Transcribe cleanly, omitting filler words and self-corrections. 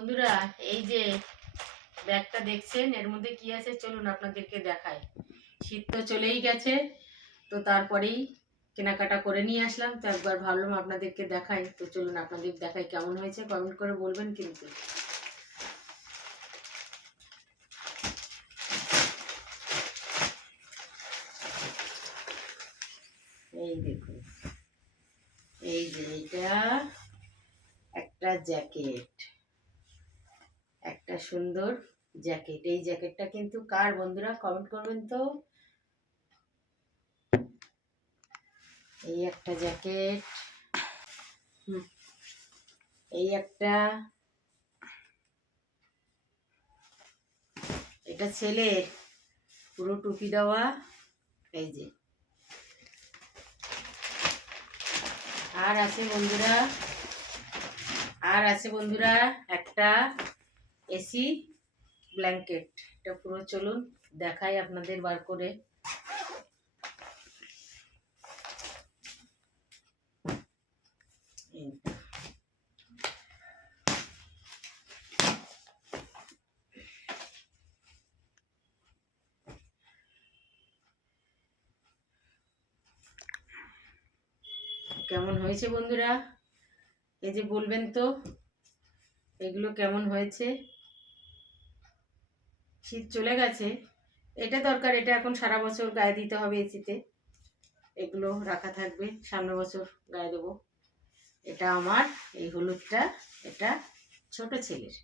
বন্ধুরা, এই যে ব্যাগটা দেখছেন, এর মধ্যে কি আছে চলুন আপনাদেরকে দেখাই। শীত তো চলেই গেছে, তো তারপরেই কেনাকাটা করে নিয়ে আসলাম, তো একবার ভাবলাম আপনাদেরকে দেখাই। তো চলুন আপনাদের দেখাই, কেমন হয়েছে কমেন্ট করে বলবেন কিন্তু। এই দেখুন, এই যে এটা একটা জ্যাকেট, একটা সুন্দর জ্যাকেট। এই জ্যাকেটটা কিন্তু কার বন্ধুরা কমেন্ট করবেন তো। এই একটা জ্যাকেট, এই একটা, এটা ছেলের পুরো টুপি দেওয়া। এই যে আর আছে বন্ধুরা, একটা এসি ব্ল্যাঙ্কেট। এটা পুরো চলুন দেখাই আপনাদের বার করে। কেমন হয়েছে বন্ধুরা, এই যে বলবেন তো এগুলো কেমন হয়েছে। শীত চলে গেছে, এটা দরকার, এটা এখন সারা বছর গায়ে দিতে হবে এসিতে। এগুলো রাখা থাকবে, সামনের বছর গায়ে দেবো। এটা আমার, এই হলুদটা এটা ছোট ছেলের।